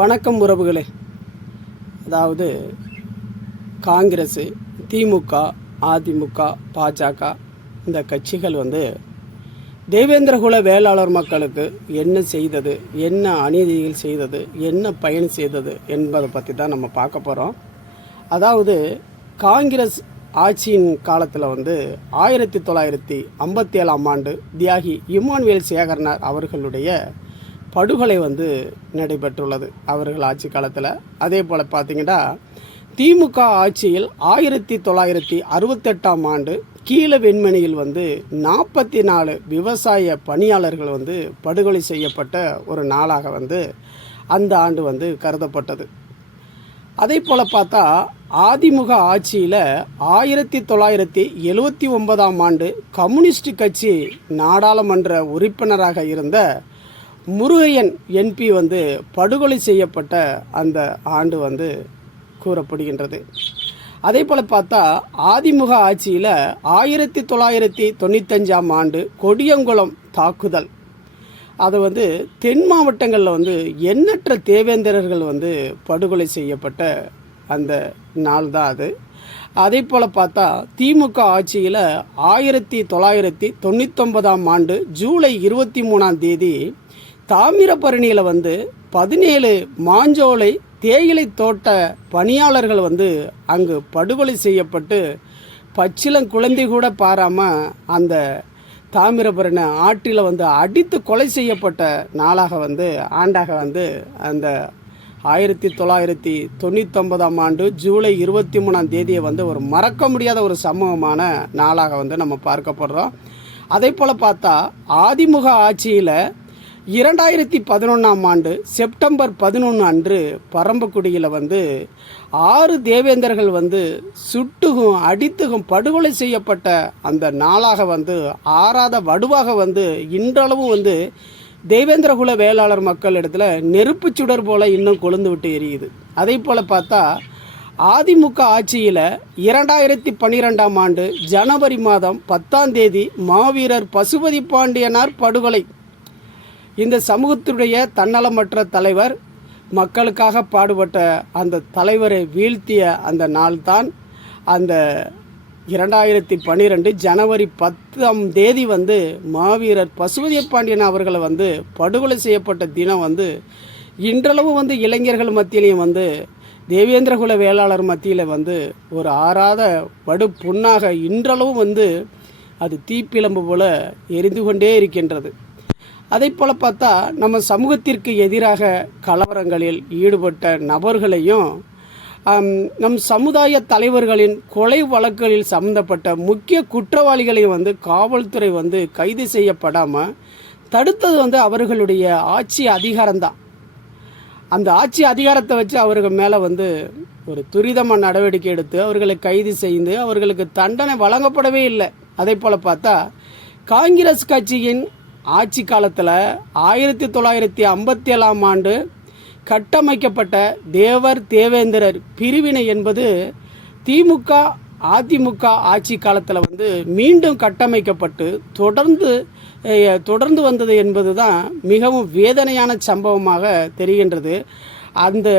வணக்கம் உறவுகளே. அதாவது காங்கிரஸ், திமுக, அதிமுக, பாஜக இந்த கட்சிகள் தேவேந்திரகுல வேளாளர் மக்களுக்கு என்ன செய்தது, என்ன அநீதிகள் செய்தது, என்ன பயன் செய்தது என்பதை பற்றி தான் நம்ம பார்க்க போகிறோம். அதாவது காங்கிரஸ் ஆட்சியின் காலத்தில் 1957ஆம் ஆண்டு தியாகி இம்மானுவேல் சேகரனார் அவர்களுடைய படுகொலை நடைபெற்றுள்ளது அவர்கள் ஆட்சி காலத்தில். அதே போல் பார்த்திங்கன்னா திமுக ஆட்சியில் 1968ஆம் ஆண்டு கீழ வெண்மணியில் 44 விவசாய பணியாளர்கள் படுகொலை செய்யப்பட்ட ஒரு நாளாக அந்த ஆண்டு கருதப்பட்டது. அதே போல் பார்த்தா அதிமுக ஆட்சியில் 1979ஆம் ஆண்டு கம்யூனிஸ்ட் கட்சி நாடாளுமன்ற உறுப்பினராக இருந்த முருகையன் என்பி படுகொலை செய்யப்பட்ட அந்த ஆண்டு கூறப்படுகின்றது. அதே போல் பார்த்தா அதிமுக ஆட்சியில் 1995ஆம் ஆண்டு கொடியங்குளம் தாக்குதல், அது தென் மாவட்டங்களில் எண்ணற்ற தேவேந்திரர்கள் படுகொலை செய்யப்பட்ட அந்த நாள் தான் அது. அதே போல் பார்த்தா திமுக ஆட்சியில் 1999ஆம் ஆண்டு ஜூலை 23ஆம் தேதி தாமிரபரணியில் 17 மாஞ்சோலை தேயிலை தோட்ட பணியாளர்கள் அங்கு படுகொலை செய்யப்பட்டு பச்சிளங்குழந்தை கூட பாராமல் அந்த தாமிரபரணி ஆற்றில் அடித்து கொலை செய்யப்பட்ட நாளாக ஆண்டாக அந்த 1999ஆம் ஆண்டு ஜூலை 23ஆம் தேதியை ஒரு மறக்க முடியாத ஒரு சம்பவமான நாளாக நம்ம பார்க்கப்படுறோம். அதே போல் பார்த்தா அதிமுக ஆட்சியில் 2011ஆம் ஆண்டு செப்டம்பர் 11 அன்று பரம்பக்குடியில் 6 தேவேந்தர்கள் சுட்டுகும் அடித்துகும் படுகொலை செய்யப்பட்ட அந்த நாளாக ஆறாத வடுவாக இன்றளவும் தேவேந்திரகுல வேளாளர் மக்கள் இடத்துல நெருப்பு சுடர் போல இன்னும் கொழுந்து விட்டு எரியுது. அதே போல் பார்த்தா அதிமுக ஆட்சியில் 2012ஆம் ஆண்டு ஜனவரி மாதம் 10ஆம் தேதி மாவீரர் பசுபதி பாண்டியனார் படுகொலை. இந்த சமூகத்துடைய தன்னலமற்ற தலைவர், மக்களுக்காக பாடுபட்ட அந்த தலைவரை வீழ்த்திய அந்த நாள் தான் அந்த 2012 ஜனவரி 10ஆம் தேதி மாவீரர் பசுபதி பாண்டியன் அவர்களை படுகொலை செய்யப்பட்ட தினம் இன்றளவும் இளைஞர்கள் மத்தியிலையும் தேவேந்திரகுல வேளாளர் மத்தியில் ஒரு ஆறாத படு புண்ணாக இன்றளவும் அது தீப்பிழம்பு போல எரிந்து கொண்டே இருக்கின்றது. அதை போல் பார்த்தா நம்ம சமூகத்திற்கு எதிராக கலவரங்களில் ஈடுபட்ட நபர்களையும் நம் சமுதாய தலைவர்களின் கொலை வழக்குகளில் சம்பந்தப்பட்ட முக்கிய குற்றவாளிகளையும் காவல்துறை கைது செய்யப்படாமல் தடுத்தது அவர்களுடைய ஆட்சி அதிகாரம்தான். அந்த ஆட்சி அதிகாரத்தை வச்சு அவர்கள் மேலே ஒரு துரிதமாக நடவடிக்கை எடுத்து அவர்களை கைது செய்து அவர்களுக்கு தண்டனை வழங்கப்படவே இல்லை. அதே போல் பார்த்தா காங்கிரஸ் கட்சியின் ஆட்சி காலத்தில் 1957ஆம் ஆண்டு கட்டமைக்கப்பட்ட தேவர் தேவேந்திரர் பிரிவினை என்பது திமுக அதிமுக ஆட்சி காலத்தில் மீண்டும் கட்டமைக்கப்பட்டு தொடர்ந்து வந்தது என்பது தான் மிகவும் வேதனையான சம்பவமாக தெரிகின்றது. அந்த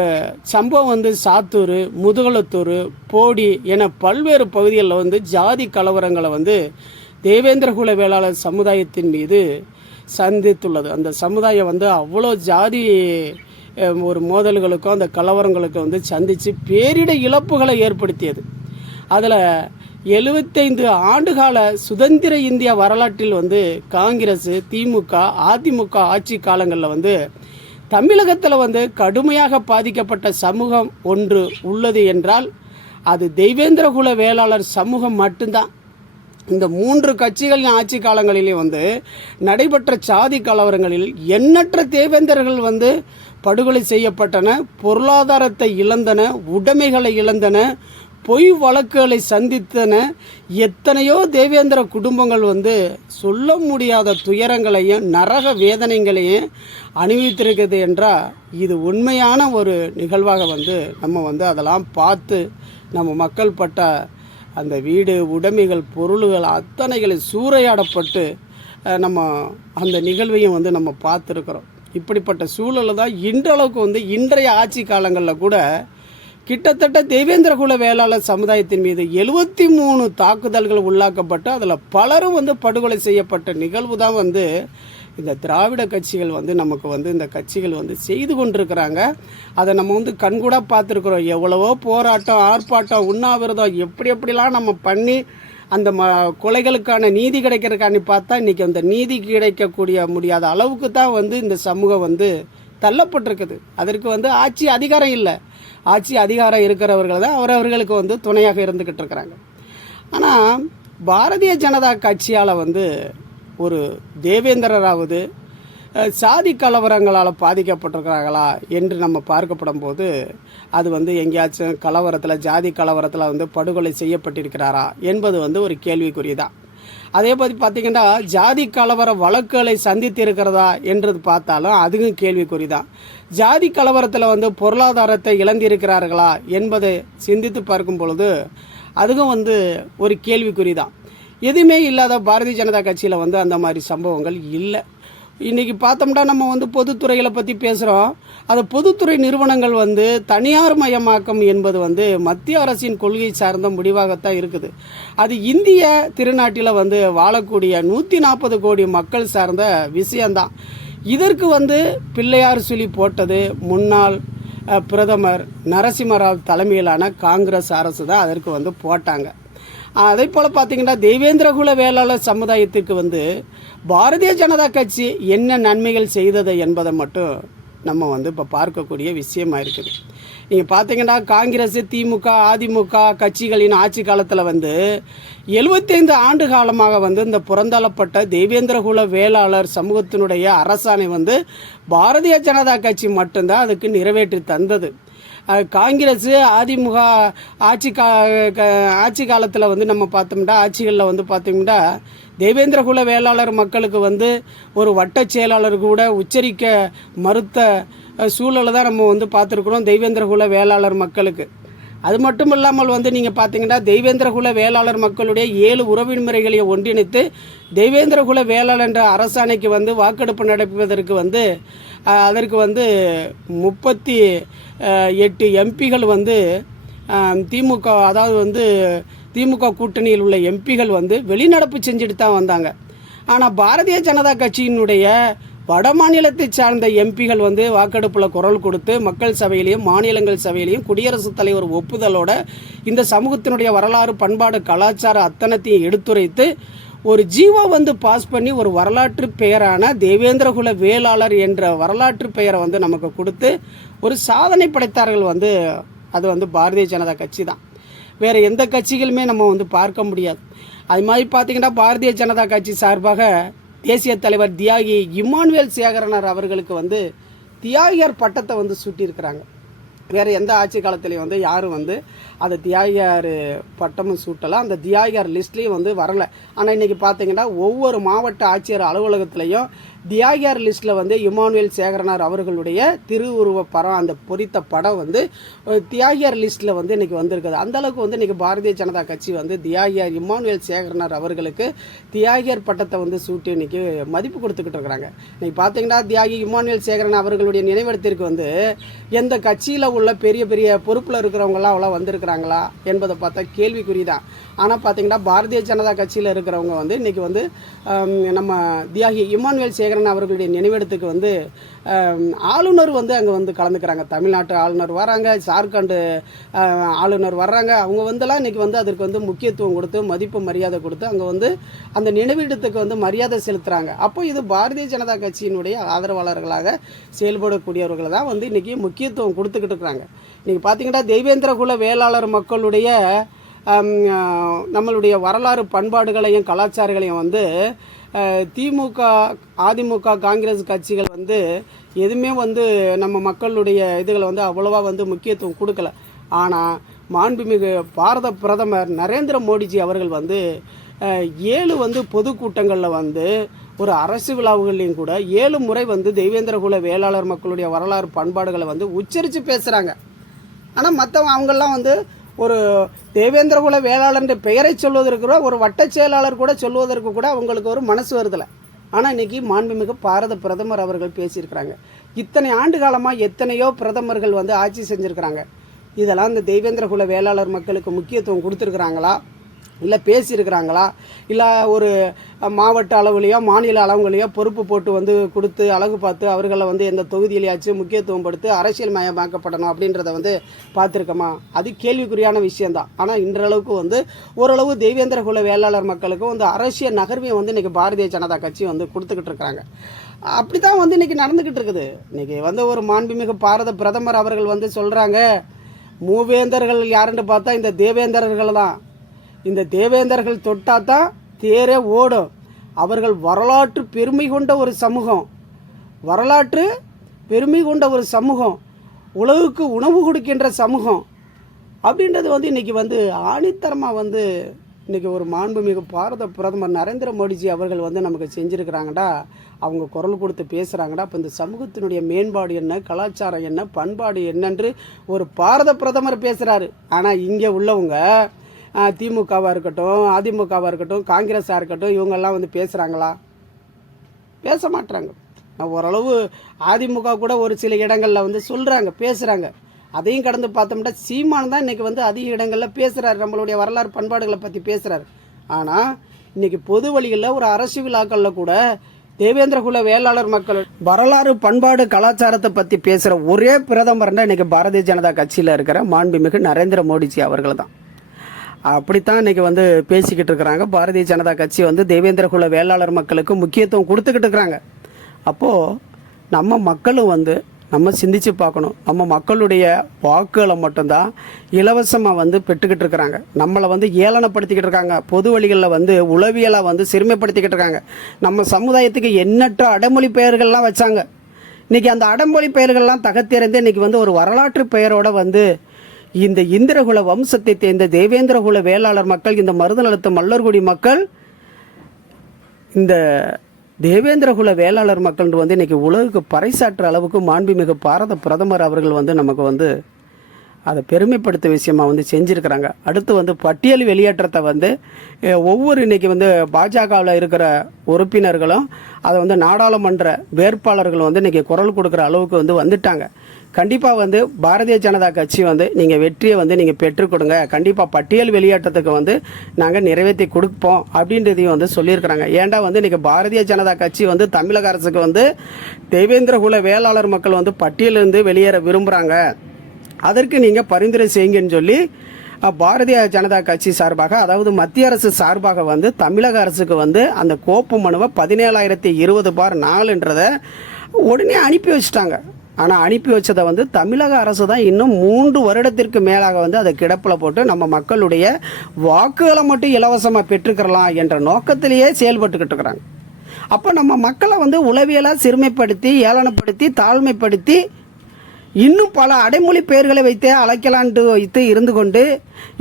சம்பவம் சாத்தூர், முதுகுளத்தூர், போடி என பல்வேறு பகுதிகளில் ஜாதி கலவரங்களை தேவேந்திரகுல வேளாளர் சமுதாயத்தின் மீது சந்தித்துள்ளது. அந்த சமுதாயம் அவ்வளோ ஜாதி ஒரு மோதல்களுக்கும் அந்த கலவரங்களுக்கும் சந்தித்து பேரிட இழப்புகளை ஏற்படுத்தியது. அதில் 75 ஆண்டுகால சுதந்திர இந்தியா வரலாற்றில் காங்கிரஸ், திமுக, அதிமுக ஆட்சி காலங்களில் தமிழகத்தில் கடுமையாக பாதிக்கப்பட்ட சமூகம் ஒன்று உள்ளது என்றால் அது தேவேந்திரகுல வேளாளர் சமூகம் மட்டும்தான். இந்த 3 கட்சிகளின் ஆட்சி காலங்களிலே நடைபெற்ற சாதி கலவரங்களில் எண்ணற்ற தேவேந்தர்கள் படுகொலை செய்யப்பட்டன, பொருளாதாரத்தை இழந்தன, உடைமைகளை இழந்தன, பொய் வழக்குகளை சந்தித்தன. எத்தனையோ தேவேந்திர குடும்பங்கள் சொல்ல முடியாத துயரங்களையும் நரக வேதனைகளையும் அனுபவித்திருக்கிறது என்றால் இது உண்மையான ஒரு நிகழ்வாக நம்ம அதெல்லாம் பார்த்து நம்ம மக்கள் பட்ட அந்த வீடு, உடைமைகள், பொருள்கள் அத்தனைகளை சூறையாடப்பட்டு நம்ம அந்த நிகழ்வையும் நம்ம பார்த்துருக்குறோம். இப்படிப்பட்ட சூழலில் தான் இன்றளவுக்கு வந்து இன்றைய ஆட்சி காலங்களில் கூட கிட்டத்தட்ட தேவேந்திரகுல வேளாளர் சமுதாயத்தின் மீது 73 தாக்குதல்கள் உள்ளாக்கப்பட்டு அதில் பலரும் வந்து படுகொலை செய்யப்பட்ட நிகழ்வு தான் வந்து இந்த திராவிட கட்சிகள் வந்து நமக்கு வந்து இந்த கட்சிகள் வந்து செய்து கொண்டிருக்கிறாங்க. அதை நம்ம வந்து கண்கூட பார்த்துருக்குறோம். எவ்வளவோ போராட்டம், ஆர்ப்பாட்டம், உண்ணாவிரதம் எப்படிலாம் நம்ம பண்ணி அந்த கொலைகளுக்கான நீதி கிடைக்கிறதுக்காண்டி பார்த்தா இன்றைக்கி அந்த நீதி கிடைக்கக்கூடிய முடியாத அளவுக்கு தான் வந்து இந்த சமூகம் வந்து தள்ளப்பட்டிருக்குது. அதற்கு வந்து ஆட்சி அதிகாரம் இல்லை. ஆட்சி அதிகாரம் இருக்கிறவர்கள் தான் அவரவர்களுக்கு வந்து துணையாக இருந்துக்கிட்டு இருக்கிறாங்க. ஆனால் பாரதிய ஜனதா கட்சியால் வந்து ஒரு தேவேந்திரராவது சாதி கலவரங்களால் பாதிக்கப்பட்டிருக்கிறாங்களா என்று நம்ம பார்க்கப்படும் போது அது வந்து எங்கேயாச்சும் கலவரத்தில், ஜாதி கலவரத்தில் வந்து படுகொலை செய்யப்பட்டிருக்கிறாரா என்பது வந்து ஒரு கேள்விக்குறிதான். அதே மாதிரி பார்த்திங்கன்னா ஜாதி கலவர வழக்குகளை சந்தித்து இருக்கிறதா என்றது பார்த்தாலும் அதுவும் கேள்விக்குறிதான். ஜாதி கலவரத்தில் வந்து பொருளாதாரத்தை இழந்திருக்கிறார்களா என்பதை சிந்தித்து பார்க்கும் பொழுது அதுவும் வந்து ஒரு கேள்விக்குறிதான். எதுவுமே இல்லாத பாரதிய ஜனதா கட்சியில் வந்து அந்த மாதிரி சம்பவங்கள் இல்லை. இன்றைக்கி பார்த்தோம்னா நம்ம வந்து பொதுத்துறைகளை பற்றி பேசுகிறோம். அது பொதுத்துறை நிறுவனங்கள் வந்து தனியார் மயமாக்கம் என்பது வந்து மத்திய அரசின் கொள்கை சார்ந்த முடிவாகத்தான் இருக்குது. அது இந்திய திருநாட்டில் வந்து வாழக்கூடிய 140 கோடி மக்கள் சார்ந்த விஷயந்தான். இதற்கு வந்து பிள்ளையார் சுழி போட்டது முன்னாள் பிரதமர் நரசிம்மராவ் தலைமையிலான காங்கிரஸ் அரசு தான் அதற்கு வந்து போட்டாங்க. அதே போல் பார்த்திங்கன்னா தேவேந்திரகுல வேளாளர் சமுதாயத்துக்கு வந்து பாரதிய ஜனதா கட்சி என்ன நன்மைகள் செய்தது என்பதை மட்டும் நம்ம வந்து இப்போ பார்க்கக்கூடிய விஷயமாக இருக்குது. நீங்கள் பார்த்தீங்கன்னா காங்கிரஸ், திமுக, அதிமுக கட்சிகளின் ஆட்சி காலத்தில் வந்து 75 ஆண்டு காலமாக வந்து இந்த புறந்தள்ளப்பட்ட தேவேந்திரகுல வேளாளர் சமூகத்தினுடைய அரசாணை வந்து பாரதிய ஜனதா கட்சி மட்டும்தான் அதுக்கு நிறைவேற்றி தந்தது. காங்கிரஸ், அதிமுக ஆட்சி காலத்தில் வந்து நம்ம பார்த்தோம்னா ஆட்சிகளில் வந்து பார்த்தோம்னா தேவேந்திரகுல வேளாளர் மக்களுக்கு வந்து ஒரு வட்ட செயலாளர் கூட உச்சரிக்க மறுத்த சூழலை தான் நம்ம வந்து பார்த்துருக்குறோம் தேவேந்திரகுல வேளாளர் மக்களுக்கு. அது மட்டும் இல்லாமல் வந்து நீங்கள் பார்த்தீங்கன்னா தேவேந்திரகுல வேளாளர் மக்களுடைய 7 உறவின்முறைகளை ஒன்றிணைத்து தேவேந்திரகுல வேளாளர் என்ற அரசாணைக்கு வந்து வாக்கெடுப்பு நடப்பதற்கு வந்து அதற்கு வந்து 38 எம்பிகள் வந்து திமுக, அதாவது வந்து திமுக கூட்டணியில் உள்ள எம்பிகள் வந்து வெளிநடப்பு செஞ்சுட்டு தான் வந்தாங்க. ஆனால் பாரதிய ஜனதா கட்சியினுடைய வட மாநிலத்தை சார்ந்த எம்பிகள் வந்து வாக்கெடுப்பில் குரல் கொடுத்து மக்கள் சபையிலையும் மாநிலங்கள் சபையிலையும் குடியரசுத் தலைவர் ஒப்புதலோட இந்த சமூகத்தினுடைய வரலாறு, பண்பாடு, கலாச்சார அத்தனத்தையும் எடுத்துரைத்து ஒரு ஜீவோ வந்து பாஸ் பண்ணி ஒரு வரலாற்று பெயரான தேவேந்திரகுல வேளாளர் என்ற வரலாற்று பெயரை வந்து நமக்கு கொடுத்து ஒரு சாதனை படைத்தார்கள். வந்து அது வந்து பாரதிய ஜனதா கட்சி தான். வேறு எந்த கட்சிகளுமே நம்ம வந்து பார்க்க முடியாது. அது மாதிரி பார்த்திங்கன்னா பாரதிய ஜனதா கட்சி சார்பாக தேசிய தலைவர் தியாகி இம்மானுவேல் சேகரனார் அவர்களுக்கு வந்து தியாகியார் பட்டத்தை வந்து சூட்டியிருக்கிறாங்க. வேறு எந்த ஆட்சி காலத்துலேயும் வந்து யாரும் வந்து அதை தியாகியார் பட்டமும் சூட்டலாம், அந்த தியாகியார் லிஸ்ட்லேயும் வந்து வரலை. ஆனால் இன்றைக்கி பார்த்தீங்கன்னா ஒவ்வொரு மாவட்ட ஆட்சியர் அலுவலகத்துலேயும் தியாகியார் லிஸ்ட்டில் வந்து இம்மானுவேல் சேகரனார் அவர்களுடைய திருவுருவ படம், அந்த பொறித்த படம் வந்து தியாகியார் லிஸ்ட்டில் வந்து இன்றைக்கி வந்திருக்குது. அந்தளவுக்கு வந்து இன்றைக்கி பாரதிய ஜனதா கட்சி வந்து தியாகியார் இம்மானுவேல் சேகரனார் அவர்களுக்கு தியாகியார் பட்டத்தை வந்து சூட்டி இன்றைக்கி மதிப்பு கொடுத்துக்கிட்டு இருக்கிறாங்க. இன்றைக்கி பார்த்தீங்கன்னா தியாகி இம்மானுவேல் சேகரன் அவர்களுடைய நினைவிடத்திற்கு வந்து எந்த கட்சியில் உள்ள பெரிய பெரிய பொறுப்பில் இருக்கிறவங்களாம் அவ்வளோ வந்திருக்கிறாங்களா என்பதை பார்த்தா கேள்விக்குறி தான். ஆனால் பார்த்தீங்கன்னா பாரதிய ஜனதா கட்சியில் இருக்கிறவங்க வந்து இன்றைக்கி வந்து நம்ம தியாகி இம்மானுவேல் சேகரன் அவர்களுடைய நினைவிடத்துக்கு வந்து ஆளுநர் வந்து அங்கே வந்து கலந்துக்கிறாங்க. தமிழ்நாட்டு ஆளுநர் வராங்க, ஜார்க்கண்டு ஆளுநர் வர்றாங்க. அவங்க வந்தெல்லாம் இன்றைக்கி வந்து அதற்கு வந்து முக்கியத்துவம் கொடுத்து மதிப்பு மரியாதை கொடுத்து அங்கே வந்து அந்த நினைவிடத்துக்கு வந்து மரியாதை செலுத்துகிறாங்க. அப்போ இது பாரதிய ஜனதா கட்சியினுடைய ஆதரவாளர்களாக செயல்படக்கூடியவர்கள் தான் வந்து இன்றைக்கி முக்கியத்துவம் கொடுத்துக்கிட்டு இருக்கிறாங்க. இன்றைக்கி பார்த்திங்கன்னா தேவேந்திரகுல வேளாளர் மக்களுடைய நம்மளுடைய வரலாறு, பண்பாடுகளையும் கலாச்சாரங்களையும் வந்து திமுக, அதிமுக, காங்கிரஸ் கட்சிகள் வந்து எதுவுமே வந்து நம்ம மக்களுடைய இதுகளை வந்து அவ்வளோவா வந்து முக்கியத்துவம் கொடுக்கல. ஆனால் மாண்புமிகு பாரத பிரதமர் நரேந்திர மோடிஜி அவர்கள் வந்து 7 வந்து பொதுக்கூட்டங்களில் வந்து ஒரு அரசு விழாவுகள்லையும் கூட 7 முறை வந்து தேவேந்திரகுல வேளாளர் மக்களுடைய வரலாறு, பண்பாடுகளை வந்து உச்சரித்து பேசுகிறாங்க. ஆனால் மற்றவங்க அவங்கெல்லாம் வந்து ஒரு தேவேந்திரகுல வேளாளர் பெயரை சொல்வதற்கு கூட, ஒரு வட்ட செயலாளர் கூட சொல்வதற்கு கூட அவங்களுக்கு ஒரு மனசு வருதில்லை. ஆனால் இன்றைக்கி மாண்புமிகு பாரத பிரதமர் அவர்கள் பேசியிருக்கிறாங்க. இத்தனை ஆண்டு காலமாக எத்தனையோ பிரதமர்கள் வந்து ஆட்சி செஞ்சுருக்கிறாங்க. இதெல்லாம் இந்த தெய்வேந்திரகுல வேளாளர் மக்களுக்கு முக்கியத்துவம் கொடுத்துருக்குறாங்களா, இல்லை பேசியிருக்கிறாங்களா, இல்லை ஒரு மாவட்ட அளவுலையோ மாநில அளவுலையோ பொறுப்பு போட்டு வந்து கொடுத்து அழகு பார்த்து அவர்களை வந்து எந்த தொகுதியிலையாச்சும் முக்கியத்துவம் படுத்து அரசியல் மயமாக்கப்படணும் அப்படின்றத வந்து பார்த்துருக்கோமா? அது கேள்விக்குறியான விஷயந்தான். ஆனால் இன்றளவுக்கு வந்து ஓரளவு தெய்வேந்திரகுல வேளாளர் மக்களுக்கும் வந்து அரசியல் நகர்வையை வந்து இன்றைக்கி பாரதிய ஜனதா கட்சி வந்து கொடுத்துக்கிட்டு இருக்கிறாங்க. அப்படி தான் வந்து இன்றைக்கி நடந்துக்கிட்டு இருக்குது. இன்றைக்கி வந்து ஒரு மாண்புமிகு பாரத பிரதமர் அவர்கள் வந்து சொல்கிறாங்க, மூவேந்தர்கள் யாருன்னு பார்த்தா இந்த தேவேந்திரர்கள் தான். இந்த தேவேந்தர்கள் தொட்டால் தான் தேரே ஓடும். அவர்கள் வரலாற்று பெருமை கொண்ட ஒரு சமூகம், வரலாற்று பெருமை கொண்ட ஒரு சமூகம், உலகுக்கு உணவு கொடுக்கின்ற சமூகம் அப்படின்றது வந்து இன்றைக்கி வந்து ஆணித்தரமாக வந்து இன்றைக்கி ஒரு மாண்புமிகு பாரத பிரதமர் நரேந்திர மோடிஜி அவர்கள் வந்து நமக்கு செஞ்சுருக்கிறாங்கடா. அவங்க குரல் கொடுத்து பேசுகிறாங்கடா. இப்போ இந்த சமூகத்தினுடைய மேம்பாடு என்ன, கலாச்சாரம் என்ன, பண்பாடு என்னன்று ஒரு பாரத பிரதமர் பேசுகிறாரு. ஆனால் இங்கே உள்ளவங்க திமுகவாக இருக்கட்டும், அதிமுகவாக இருக்கட்டும், காங்கிரஸாக இருக்கட்டும், இவங்கெல்லாம் வந்து பேசுகிறாங்களா? பேச மாட்டாங்க. ஓரளவு அதிமுக கூட ஒரு சில இடங்களில் வந்து சொல்கிறாங்க, பேசுகிறாங்க. அதையும் கடந்து பார்த்தோம்னா சீமான் தான் இன்றைக்கி வந்து அதிக இடங்களில் பேசுகிறாரு, நம்மளுடைய வரலாறு பண்பாடுகளை பற்றி பேசுகிறாரு. ஆனால் இன்றைக்கி பொது வழிகளில் ஒரு அரசு விழாக்களில் கூட தேவேந்திரகுல வேளாளர் மக்கள் வரலாறு பண்பாடு கலாச்சாரத்தை பற்றி பேசுகிற ஒரே பிரதமர்னா இன்றைக்கி பாரதிய ஜனதா கட்சியில் இருக்கிற மாண்புமிகு நரேந்திர மோடிஜி அவர்கள் தான். அப்படித்தான் இன்றைக்கி வந்து பேசிக்கிட்டு இருக்கிறாங்க. பாரதிய ஜனதா கட்சி வந்து தேவேந்திரகுல வேளாளர் மக்களுக்கு முக்கியத்துவம் கொடுத்துக்கிட்டு இருக்கிறாங்க. அப்போது நம்ம மக்களும் வந்து நம்ம சிந்திச்சு பார்க்கணும். நம்ம மக்களுடைய வாக்குகளை மட்டும்தான் இலவசமாக வந்து பெற்றுக்கிட்டு இருக்கிறாங்க. நம்மளை வந்து ஏளனப்படுத்திக்கிட்டு இருக்காங்க. பொது வழிகளில் வந்து உளவியலாக வந்து சிறுமைப்படுத்திக்கிட்டு இருக்காங்க. நம்ம சமுதாயத்துக்கு எண்ணற்ற அடைமொழி பெயர்கள்லாம் வச்சாங்க. இன்றைக்கி அந்த அடைமொழி பெயர்கள்லாம் தகர்த்தெறிந்து இன்றைக்கி வந்து ஒரு வரலாற்று பெயரோட வந்து இந்த இந்திரகுல வம்சத்தை சேர்ந்த தேவேந்திரகுல வேளாளர் மக்கள், இந்த மருதநலத்து மல்லர்குடி மக்கள், இந்த தேவேந்திரகுல வேளாளர் மக்கள் வந்து இன்றைக்கி உலகுக்கு பறைசாற்ற அளவுக்கு மாண்புமிகு பாரத பிரதமர் அவர்கள் வந்து நமக்கு வந்து அதை பெருமைப்படுத்த விஷயமாக வந்து செஞ்சுருக்கிறாங்க. அடுத்து வந்து பட்டியல் வெளியேற்றத்தை வந்து ஒவ்வொரு இன்றைக்கி வந்து பாஜகவில் இருக்கிற உறுப்பினர்களும் அதை வந்து நாடாளுமன்ற வேட்பாளர்கள் வந்து இன்றைக்கி குரல் கொடுக்குற அளவுக்கு வந்து வந்துட்டாங்க. கண்டிப்பாக வந்து பாரதிய ஜனதா கட்சி வந்து நீங்கள் வெற்றியை வந்து நீங்கள் பெற்றுக் கொடுங்க, கண்டிப்பாக பட்டியல் வெளியேற்றத்துக்கு வந்து நாங்கள் நிறைவேற்றி கொடுப்போம் அப்படின்றதையும் வந்து சொல்லியிருக்கிறாங்க. ஏன்டா வந்து இன்றைக்கி பாரதிய ஜனதா கட்சி வந்து தமிழக அரசுக்கு வந்து தேவேந்திரகுல வேளாளர் மக்கள் வந்து பட்டியலிருந்து வெளியேற விரும்புகிறாங்க, அதற்கு நீங்கள் பரிந்துரை செய்யுங்கன்னு சொல்லி பாரதிய ஜனதா கட்சி சார்பாக, அதாவது மத்திய அரசு சார்பாக வந்து தமிழக அரசுக்கு வந்து அந்த கோப்பு மனுவை 17,020/4 உடனே அனுப்பி வச்சுட்டாங்க. ஆனால் அனுப்பி வச்சதை வந்து தமிழக அரசு தான் இன்னும் 3 வருடத்திற்கு மேலாக வந்து அதை கிடப்பில் போட்டு நம்ம மக்களுடைய வாக்குகளை மட்டும் இலவசமாக பெற்றுக்கிறலாம் என்ற நோக்கத்திலேயே செயல்பட்டுக்கிட்டு இருக்கிறாங்க. அப்போ நம்ம மக்களை வந்து உளவியலாக சிறுமைப்படுத்தி, ஏளனப்படுத்தி, தாழ்மைப்படுத்தி, இன்னும் பல அடைமொழி பெயர்களை வைத்தே அழைக்கலான்ட்டு வைத்து இருந்து கொண்டு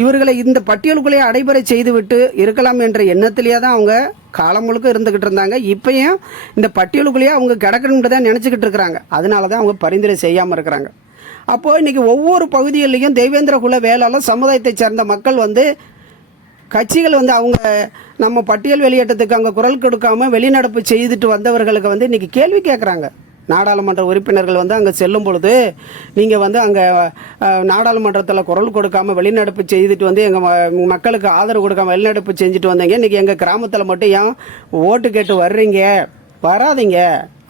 இவர்களை இந்த பட்டியலுக்குள்ளேயே அடைபெற செய்துவிட்டு இருக்கலாம் என்ற எண்ணத்திலேயே தான் அவங்க காலம் முழுக்க இருந்துக்கிட்டு இருந்தாங்க. இப்பயும் இந்த பட்டியலுக்குள்ளேயே அவங்க கிடக்கணும்னு தான் நினச்சிக்கிட்டு இருக்கிறாங்க. அதனால தான் அவங்க பரிந்துரை செய்யாமல் இருக்கிறாங்க. அப்போது இன்றைக்கி ஒவ்வொரு பகுதிகளிலையும் தேவேந்திரகுல வேளாளர் சமுதாயத்தை சேர்ந்த மக்கள் வந்து கட்சிகள் வந்து அவங்க நம்ம பட்டியல் வெளியேற்றத்துக்கு அங்கே குரல் கொடுக்காமல் வெளிநடப்பு செய்துட்டு வந்தவர்களுக்கு வந்து இன்றைக்கி கேள்வி கேட்குறாங்க. நாடாளுமன்ற உறுப்பினர்கள் வந்து அங்கே செல்லும் பொழுது நீங்கள் வந்து அங்கே நாடாளுமன்றத்தில் குரல் கொடுக்காமல் வெளிநடப்பு செய்துட்டு வந்து எங்கள் மக்களுக்கு ஆதரவு கொடுக்காமல் வெளிநடப்பு செஞ்சுட்டு வந்தீங்க, இன்றைக்கி எங்கள் கிராமத்தில் மட்டும் ஏன் ஓட்டு கேட்டு வர்றீங்க, வராதிங்க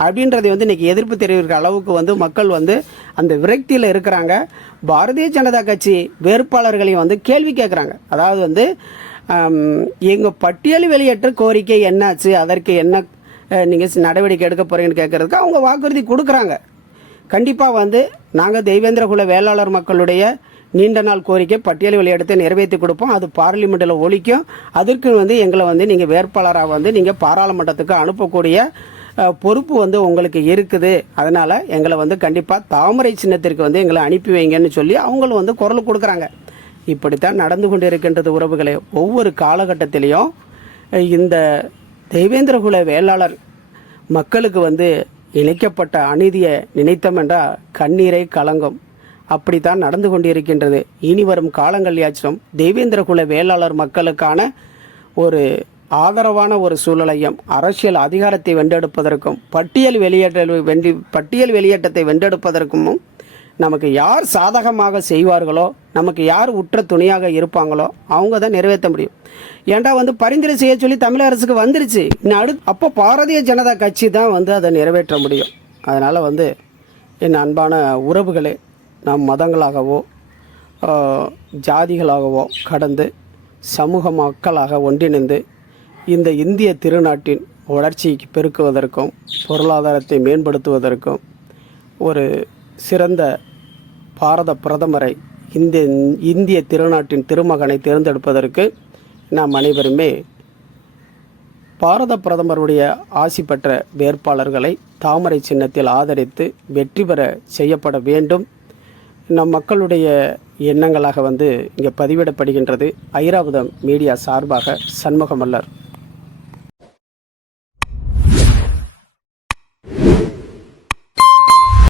அப்படின்றதை வந்து இன்றைக்கி எதிர்ப்பு தெரிவிக்கிற அளவுக்கு வந்து மக்கள் வந்து அந்த விரக்தியில் இருக்கிறாங்க. பாரதிய ஜனதா கட்சி வேட்பாளர்களையும் வந்து கேள்வி கேட்குறாங்க. அதாவது வந்து எங்கள் பட்டியல் வெளியேற்ற கோரிக்கை என்னாச்சு, அதற்கு என்ன நீங்கள் நடவடிக்கை எடுக்க போகிறீங்கன்னு கேட்குறதுக்கு அவங்க வாக்குறுதி கொடுக்குறாங்க. கண்டிப்பாக வந்து நாங்கள் தெய்வேந்திரகுல வேளாளர் மக்களுடைய நீண்ட நாள் கோரிக்கை பட்டியல் வெளியேற்றத்தை நிறைவேற்றி கொடுப்போம், அது பார்லிமெண்ட்டில் ஒழிக்கும், அதற்கு வந்து எங்களை வந்து நீங்கள் வேட்பாளராக வந்து நீங்கள் பாராளுமன்றத்துக்கு அனுப்பக்கூடிய பொறுப்பு வந்து உங்களுக்கு இருக்குது, அதனால் எங்களை வந்து கண்டிப்பாக தாமரை சின்னத்திற்கு வந்து எங்களை அனுப்பி வைங்கன்னு சொல்லி அவங்களும் வந்து குரல் கொடுக்குறாங்க. இப்படித்தான் நடந்து கொண்டு இருக்கின்றது உறவுகளே. ஒவ்வொரு காலகட்டத்திலையும் இந்த தெய்வேந்திரகுல வேளாளர் மக்களுக்கு வந்து இழைக்கப்பட்ட அநீதியை நினைத்தோம் என்றால் கண்ணீரை கலங்கும். அப்படித்தான் நடந்து கொண்டிருக்கின்றது. இனி வரும் காலங்கள்யாச்சும் தெய்வேந்திரகுல வேளாளர் மக்களுக்கான ஒரு ஆதரவான ஒரு சூழலையும் அரசியல் அதிகாரத்தை வென்றெடுப்பதற்கும் பட்டியல் வெளியேற்றத்தை வென்றெடுப்பதற்கும் நமக்கு யார் சாதகமாக செய்வார்களோ, நமக்கு யார் உற்ற துணையாக இருப்பாங்களோ அவங்க தான் நிறைவேற்ற முடியும். ஏன்டா பரிந்துரை செய்ய சொல்லி தமிழக அரசுக்கு வந்துருச்சு. அப்போ பாரதிய ஜனதா கட்சி தான் அதை நிறைவேற்ற முடியும். அதனால் என் அன்பான உறவுகளே, நாம் மதங்களாகவோ ஜாதிகளாகவோ கடந்து சமூக மக்களாக ஒன்றிணைந்து இந்த இந்திய திருநாட்டின் வளர்ச்சிக்கு பெருக்குவதற்கும் பொருளாதாரத்தை மேம்படுத்துவதற்கும் ஒரு சிறந்த பாரத பிரதமரை இந்திய திருநாட்டின் திருமகனை தேர்ந்தெடுப்பதற்கு நாம் அனைவருமே பாரத பிரதமருடைய ஆசி பெற்ற வேட்பாளர்களை தாமரை சின்னத்தில் ஆதரித்து வெற்றி பெற செய்யப்பட வேண்டும். நம் மக்களுடைய எண்ணங்களாக இங்கே பதிவிடப்படுகின்றது. ஐராவதம் மீடியா சார்பாக சண்முகமல்லர்.